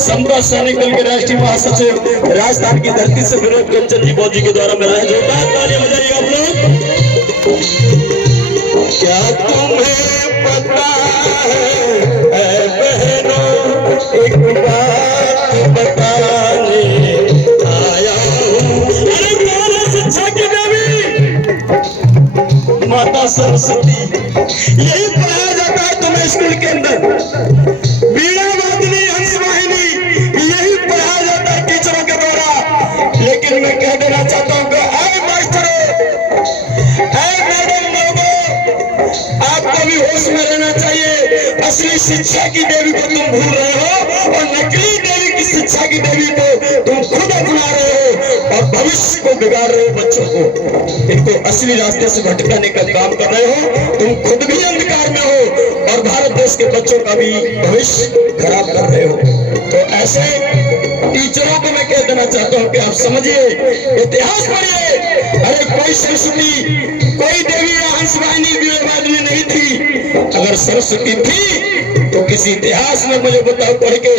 समता सैनिक दल के राष्ट्रीय महासचिव राजस्थान की धरती से विनोद कंचन जी मौजी के द्वारा मिला है। जोरदार तालियां बजाइए आप लोग। क्या तुम्हें पता है बहनों, एक बात बताने आया हूँ। अरे कौन शिक्षा की देवी माता सरस्वती, यही पढ़ाया जाता है तुम्हें स्कूल के अंदर। मैं कह देना चाहता हूं कि ऐ मास्टरों, ऐ मैडम लोगों, आपको भी होश में रहना चाहिए। असली शिक्षा की देवी को तुम भूल रहे हो और नकली देवी की शिक्षा की देवी को तुम खुद अपना रहे हो और भविष्य को बिगाड़ रहे हो। बच्चों को इनको असली रास्ते से भटकाने का काम कर रहे हो। तुम खुद भी अंधकार में हो और भारत देश के बच्चों का भी भविष्य खराब कर रहे हो। तो ऐसे टीचरों को मैं कह देना चाहता हूं कि आप समझिए, इतिहास पढ़िए। अरे कोई सरस्वती, कोई देवी या हंसवाहिनी वीरवादिनी नहीं थी। अगर सरस्वती थी तो किसी इतिहास में मुझे बताओ पढ़ के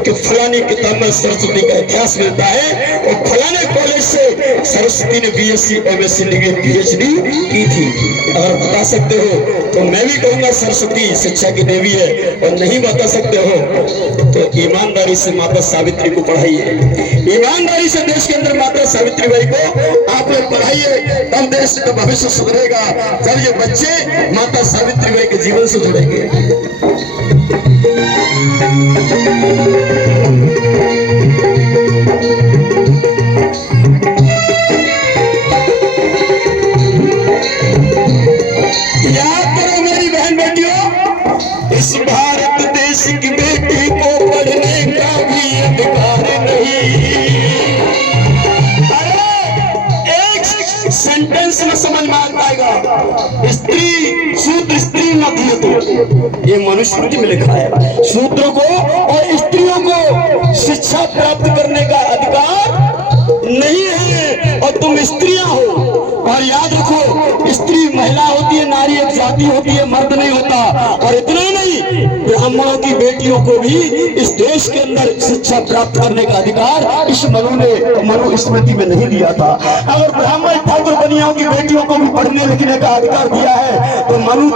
कि फलानी किताब में सरस्वती का इतिहास मिलता है और फलाने कॉलेज से सरस्वती ने बीएससी, एमएससी डिग्री, पीएचडी की थी। अगर बता सकते हो तो मैं भी कहूंगा सरस्वती शिक्षा की देवी है। और नहीं बता सकते हो तो ईमानदारी से माता सावित्री को पढ़ाइए। ईमानदारी से देश के अंदर माता सावित्री बाई को आप लोग पढ़ाइए, तब देश का भविष्य सुधरेगा। जब ये बच्चे माता सावित्री बाई के जीवन से जुड़ेंगे। याद करो मेरी बहन बेटियों, इस भारत देश की बेटी को पढ़ने का भी अधिकार नहीं। अरे एक सेंटेंस में समझ में आ पाएगा, स्त्री शूद्र स्त्री न दिए तो, ये मनुस्मृति में लिखा है। शूद्रों को और स्त्रियों को शिक्षा प्राप्त करने का अधिकार नहीं है और तुम स्त्रियां हो। और याद रखो, स्त्री महिला होती है, नारी एक जाति होती है, मर्द नहीं होता। और इतना ही नहीं, ब्राह्मणों की बेटियों को भी इस देश के अंदर शिक्षा प्राप्त करने का अधिकार इस मनुस्मृति में नहीं दिया था। अगर ब्राह्मण ठाकुर बनियाओं की बेटियों को भी पढ़ने लिखने का अधिकार दिया है तो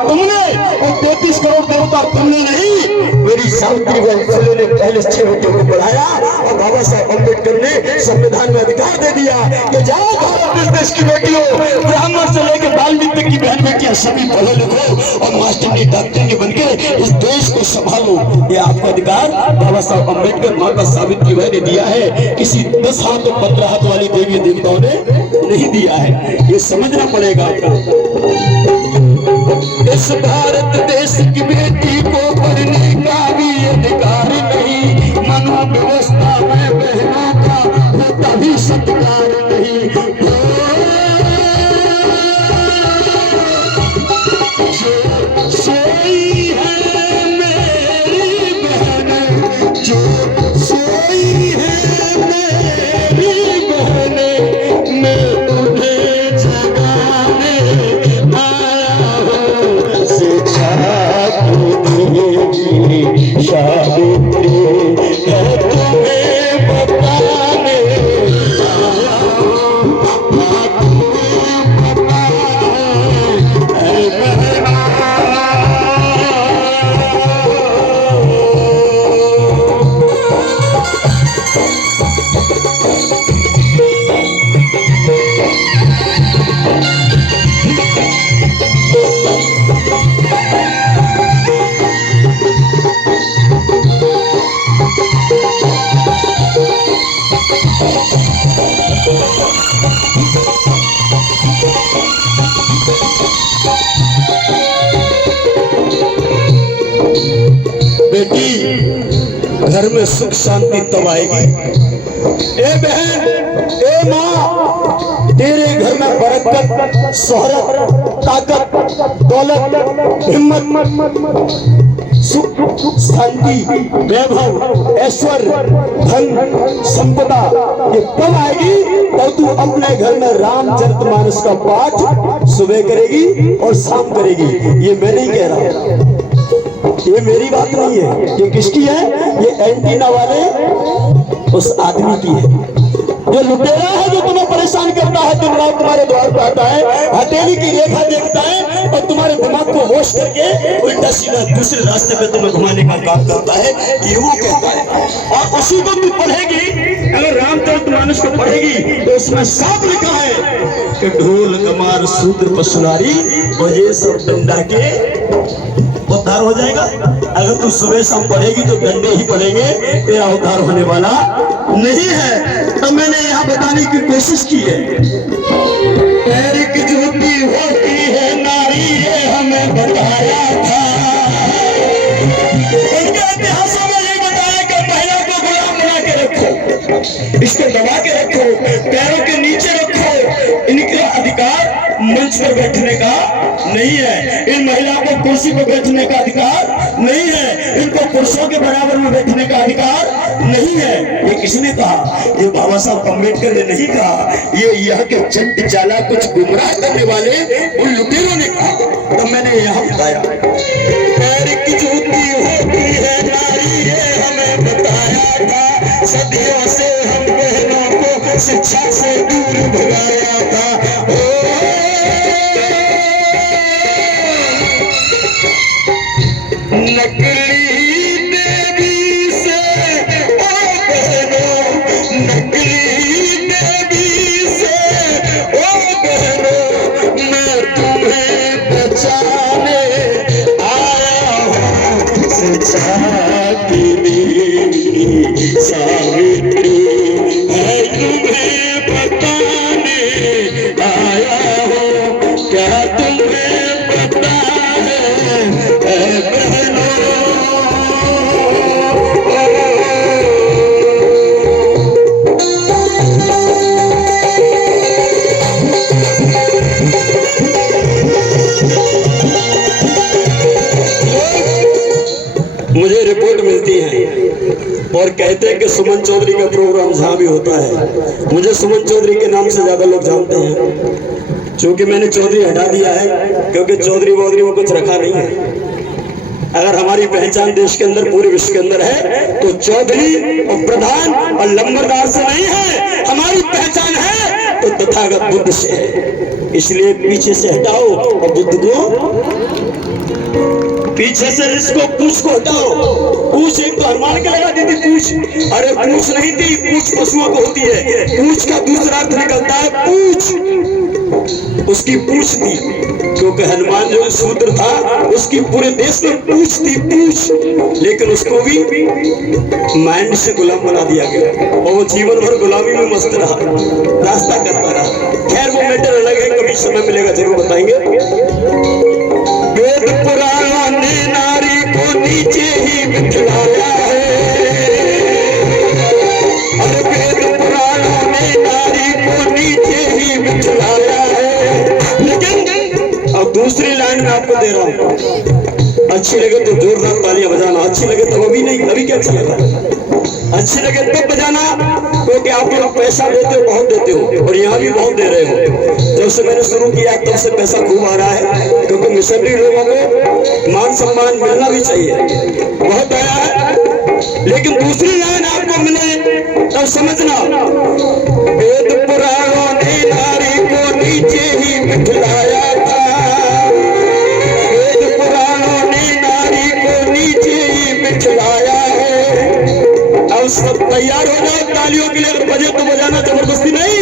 तुमने और 33 करोड़ देवता तुमने नहीं, मेरी सावित्री बाई फुले ने पहले 6 बेटियों को पढ़ाया और बाबा साहब अम्बेडकर ने संविधान में अधिकार दे दिया कि जाओ भारत देश की बेटियों, ब्राह्मण से लेकर बाल्मीकि की बहन बेटियां सभी पढ़ो लिखो और मास्टरनी डॉक्टरनी बनके इस देश को संभालो। ये आपका अधिकार बाबा साहब अम्बेडकर, माता सावित्री बाई ने दिया है। किसी 10 हाथ और 15 हाथ वाली देवी देवताओं ने नहीं दिया है। ये समझना पड़ेगा आपको। इस भारत देश की बेटी को पढ़ने का भी अधिकार नहीं। मनो व्यवस्था में बहनों का होता भी सत्कार नहीं। सोई है मेरी बहन, जो सोई है मेरी बहन, मैं उन्हें जगाने आया हूँ। शिक्षा की देवी सावित्री है तुम्हें बताने आया हूँ। बेटी, घर में सुख शांति तब आएगी। ए बहन, ए माँ, तेरे घर में बरकत, शोहरत, ताकत, दौलत, हिम्मत, सुख, शांति, वैभव, ऐश्वर्य, धन, संपदा ये कब आएगी? तब तू अपने घर में रामचरितमानस का पाठ सुबह करेगी और शाम करेगी। ये मैं नहीं कह रहा, ये मेरी बात नहीं है। ये किसकी है? ये एंटीना वाले उस आदमी की है जो लुटेरा है, जो तुम्हें परेशान करता है, दिन रात तुम्हारे द्वार पर आता है, हथेली की रेखा देखता है और तुम्हारे दिमाग को होश करके उल्टा सीधा दूसरे रास्ते पे तुम्हें घुमाने का काम करता है। ये वो कहता है। और उसी को तू पढ़ेगी, अगर रामचरितमानस को पढ़ेगी तो उसमें साफ लिखा है कि ढोल कमार शूद्र पशुनारी और ये सब डंडा के उद्धार हो जाएगा। अगर तू सुबह शाम पढ़ेगी तो डंडे ही पड़ेंगे, तेरा उद्धार होने वाला नहीं है। तो मैंने यहाँ बताने की कोशिश की है। पैर की जूती होती है नारी, ये हमें बताया था। उनके इतिहासों में ये बताया कि महिला को गुलाम बना के रखो, इसको दबा के रखो, पैरों के नीचे रखो। इनका अधिकार मंच पर बैठने का नहीं है, इन महिलाओं को कुर्सी पर बैठने का अधिकार नहीं है, इनको पुरुषों के बराबर में बैठने का अधिकार नहीं है। ये किसने कहा? ये बाबा साहब अम्बेडकर ने नहीं कहा, ये यहाँ के चंट चाला कुछ गुमराह करने वाले उन लुटेरों ने कहा। तो मैंने यहाँ बताया पैर की जूती होती है नारी, ये हमें बताया था। सदियों से हम बहनों को शिक्षा से दूर भगाया था। नकली देवी से ओ बहनों, नकली देवी से ओ बहनों, मैं तुम्हें बचाने आया हूँ। शिक्षा की देवी सावित्री है, तुम्हें बताने आया हूँ। क्या तुम्हें पता है बहनों? मुझे रिपोर्ट मिलती है और कहते हैं कि सुमन चौधरी का प्रोग्राम जहाँ भी होता है, मुझे सुमन चौधरी के नाम से ज्यादा लोग जानते हैं, क्योंकि मैंने चौधरी हटा दिया है, क्योंकि चौधरी वौधरी में कुछ रखा नहीं है। अगर हमारी पहचान देश के अंदर, पूरे विश्व के अंदर है तो चौधरी और प्रधान और लंबरदार से नहीं है। हमारी पहचान है तो तथागत बुद्ध से है। इसलिए पीछे से हटाओ और बुद्ध को पीछे से, इसको पूछ को हटाओ। पूछ एक तो हनुमान के लगा दी थी पूछ, अरे पूछ नहीं थी, पूछ पशुओं को होती है। पूछ का दूसरा अर्थ निकलता है पूछ, उसकी पूछ थी, क्योंकि हनुमान जो शूद्र था उसकी पूरे देश में पूछ थी, पूछ। लेकिन उसको भी माइंड से गुलाम बना दिया गया और वो जीवन भर गुलामी में मस्त रहा, रास्ता करता रहा। खैर वो मैटर अलग है, कभी समय मिलेगा जरूर बताएंगे। वेद पुराणों ने नारी को नीचे ही बिठलाया है, और वेद पुराणों ने नारी को नीचे ही बिठलाया है। लेकिन अब दूसरी लाइन में आपको दे रहा हूँ, अच्छी लगे तो जोरदार तालियां बजाना, अच्छी लगे तो अभी नहीं, अभी क्या चलेगा, अच्छी लगे तब बजाना, क्योंकि आप लोग पैसा देते हो, बहुत देते हो और यहाँ भी बहुत दे रहे हो। जब से मैंने शुरू किया तब से पैसा खूब आ रहा है, क्योंकि मिशनरी लोगों को मान सम्मान मिलना भी चाहिए, बहुत आया है। लेकिन दूसरी लाइन आपको मिले तब समझना, वेद पुराणों ने नारी को नीचे ही बिठलाया था, वेद पुराणों ने नारी को नीचे ही बिठलाया है। अब सब तैयार हो जाओ तालियों के लिए, अगर बजे तो बजाना, जबरदस्ती नहीं।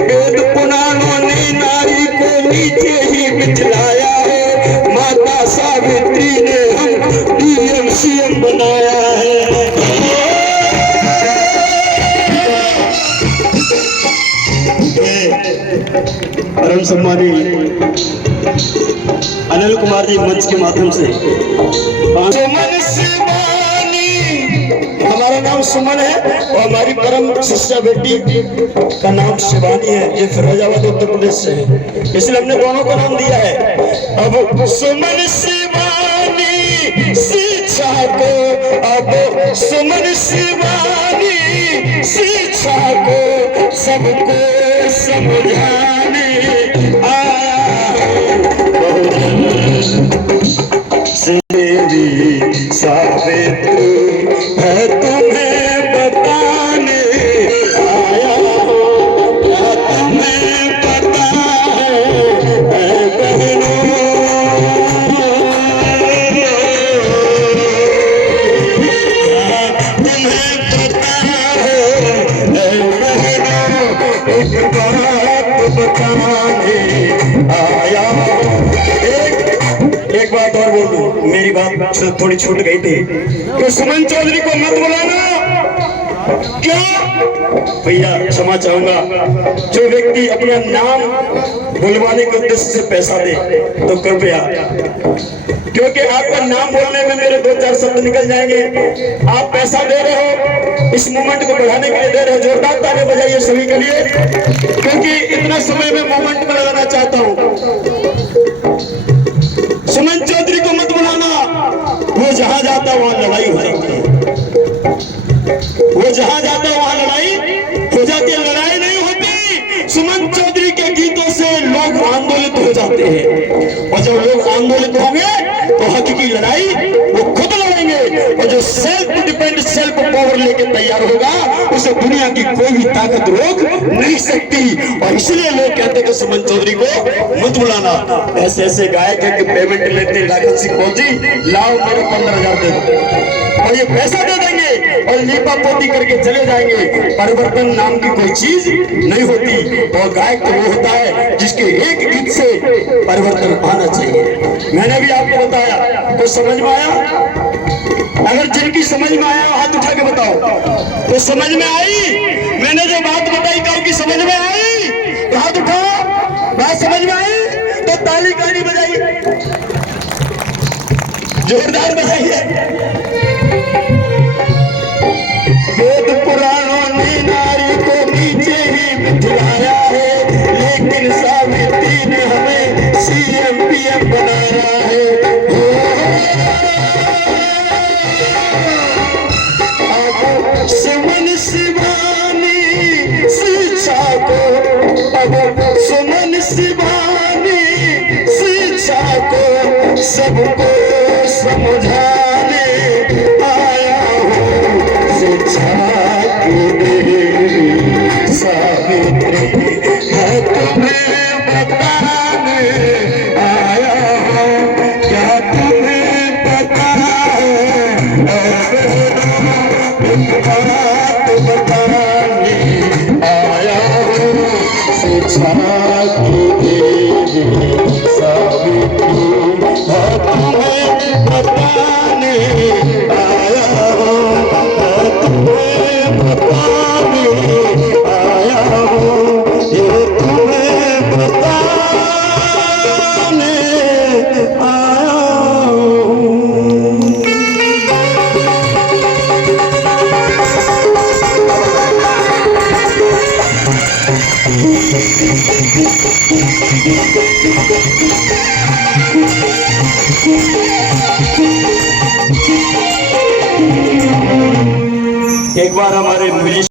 वेद पुराणों ने नारी को नीचे ही बिठलाया है, माता सावित्री ने हम डीएम सीएम बनाया है। परम सम्मानी अनिल कुमार जी मंच के माध्यम से, हमारा नाम सुमन है और हमारी परम शिष्या बेटी का नाम शिवानी है। ये फिरोजाबाद उत्तर प्रदेश से है, इसलिए हमने दोनों का नाम दिया है। अब सुमन शिवानी शिक्षा को, अब सुमन शिवानी शिक्षा को सबको समझाने आया मेरी सावित्र है तुम्हें बताने आया हूँ, क्या तुम्हें पता है बहनों, तुम्हें पता है बहनों, एक बात बताने आया हूँ। एक बात और बोल दूं, मेरी बात थोड़ी छूट गई थी तो सुमन चौधरी को मत बुलाना। क्यों भैया, क्षमा चाहूंगा, जो व्यक्ति अपना नाम बुलवाने के उद्देश्य से पैसा दे तो कृपया, क्योंकि आपका नाम बोलने में मेरे 2-4 शब्द निकल जाएंगे। आप पैसा दे रहे हो, इस मूवमेंट को बढ़ाने के लिए दे रहे हो, जोरदार ताली बजाइए सभी के लिए, क्योंकि इतना समय मैं मूवमेंट में लगाना चाहता हूँ। सुमन चौधरी को मत बुलाना, वो जहां जाता वहां लड़ाई हो जाती है, वो जहां जाता वहां लड़ाई हो जाती है। लड़ाई नहीं होती, सुमन चौधरी के गीतों से लोग आंदोलित हो जाते हैं, और जब लोग आंदोलित होंगे तो हकीकी लड़ाई वो खुद लड़ेंगे, और जो सेल्फ डिपेंड सेल्फ पावर लेके तैयार होगा उसे दुनिया की कोई भी ताकत रोक नहीं सकती। और इसलिए लोग कहते हैं कि सुमन चौधरी को मत बुलाना। ऐसे ऐसे गायक है कि पेमेंट लेते लाखन सिंह फौजी, लाओ मेरे 15,000 दे दो, और ये पैसा दे देंगे और लीपा पोती करके चले जाएंगे। परिवर्तन नाम की कोई चीज नहीं होती, और गायक तो वो होता है जिसके एक गीत से परिवर्तन आना चाहिए। मैंने भी आपको बताया, तो समझ में आया? अगर जिनकी समझ में आया हाथ उठा के बताओ, तो समझ में आई? मैंने जो बात बताई कहो कि समझ में आई, तो हाथ उठाओ। बात समझ में आई तो ताली गाली बजाइए, जोरदार बजाइए। वेद पुराणों ने नारी को नीचे ही बिठाया है, लेकिन सावित्री ने हमें CM PM बनाया है। अब सुमन शिवानी शिक्षा को, अब सुमन शिवानी शिक्षा को सबको समझाने आया हूँ। शिक्षा की देवी सावित्री है तुम्हें बताने आया हूँ, क्या तुम्हें पता है एक बात बताने आया हूँ। शिक्षा की देवी सावित्री है तुम्हें बताने आया हूँ, तुम्हें बताने आया हूँ, ये तुम्हें बताने आया हूँ। एक बार हमारे